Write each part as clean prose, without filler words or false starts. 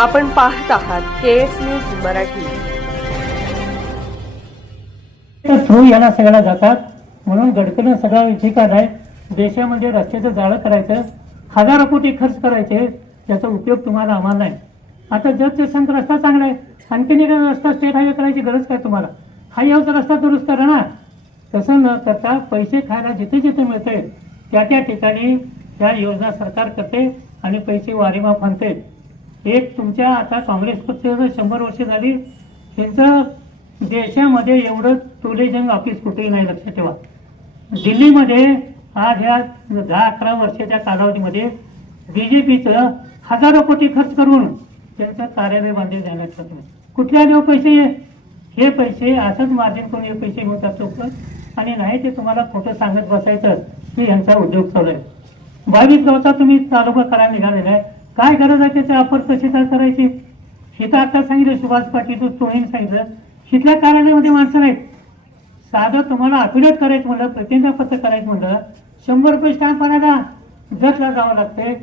आपण पाहत आहात केएस न्यूज मराठी। थ्रू याला सगळ्या जातात म्हणून गडकरीनं सगळा विषय काढाय देशामध्ये रस्त्याचं जाळं करायचं, हजारो कोटी खर्च करायचे, त्याचा उपयोग तुम्हाला आम्हाला नाही। आता जर ते संत रस्ता चांगला आहे, आणखीन एक रस्ता स्टेट हायवे करायची गरज काय तुम्हाला? हायवेचा रस्ता दुरुस्त करा ना। तसं न करता पैसे खायला जिथे जिथे मिळते त्या त्या ठिकाणी त्या योजना सरकार करते आणि पैसे वारीमाप आणते। एक तुमच्या आता काँग्रेस पक्षाचं 100 वर्ष झाली, त्यांचं देशामध्ये एवढं टोलेजंग ऑफिस कुठेही नाही, लक्षात ठेवा। दिल्लीमध्ये आज ह्या 10-11 वर्षाच्या कालावधीमध्ये बीजेपीचं हजारो कोटी खर्च करून त्यांचं कार्यालय बांधले जाण्यात आले। कुठल्या देव पैसे? हे पैसे असंच मार्जिन करून हे पैसे मिळतात लोक, आणि नाही ते तुम्हाला खोटं सांगत बसायचं की यांचा उद्योग चालू आहे। 22 गावचा तुम्ही तालुका करायला निघालेला आहे, काय गरज आहे त्याची अपर कशी काय करायची? हे तर आता सांगितलं सुभाष पाटील टोळीने सांगितलं, तिथल्या कार्यालयामध्ये माणसं नाहीत। साधं तुम्हाला अफिडेविट करायचं म्हणलं, प्रतिज्ञापत्र करायचं म्हणलं, 100 रुपये स्टॅम्प आणायला जजला जावं लागते।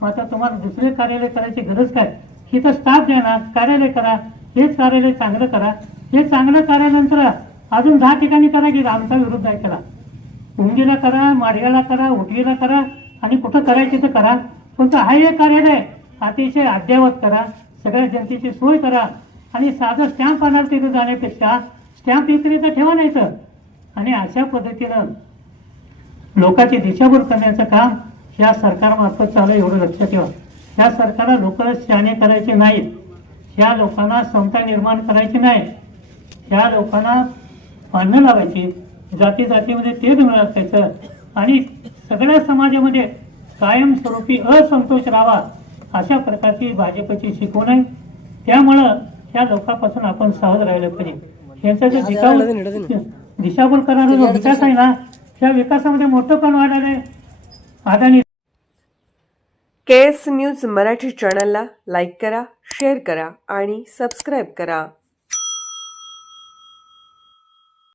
मग आता तुम्हाला दुसरे कार्यालय करायची गरज काय? इथं स्टाफ द्या ना, कार्यालय करा, हेच कार्यालय चांगलं करा। हे चांगलं कार्यालयानंतर अजून 10 ठिकाणी करा की आमचा विरोध आहे त्याला। उंगीला करा, माडग्याला करा, उटगीला करा, आणि कुठं करायचं तर करा, पण हायवे कार्यालय अतिशय अद्ययावत करा, सगळ्या जनतेची सोय करा। आणि साधं स्टॅम्प आणायला तिथे जाण्यापेक्षा स्टॅम्प इकडे ठेवा नाही तर, आणि अशा पद्धतीनं लोकांची दिशाभूल करण्याचं काम या सरकारमार्फत चालू आहे, एवढं लक्षात ठेवा। या सरकारला लोक शहाणे करायचे नाहीत, या लोकांना समता निर्माण करायची नाही, या लोकांना भांडणं लावायची, जाती जातीमध्ये तेढ मिळवायचं, आणि सगळ्या समाजामध्ये कायमस्वरूपी असंतोष राहावा अशा प्रकारची भाजपची शिकवण आहे। त्यामुळं या लोकांपासून आपण सावध राहिलं पाहिजे। यांचा जो दिशाभूल करणारा जो विकास आहे ना, त्या विकासामध्ये मोठं पण वाढायला आहे। अदानी केएस न्यूज मराठी चॅनलला लाईक करा, शेअर करा आणि सबस्क्राईब करा।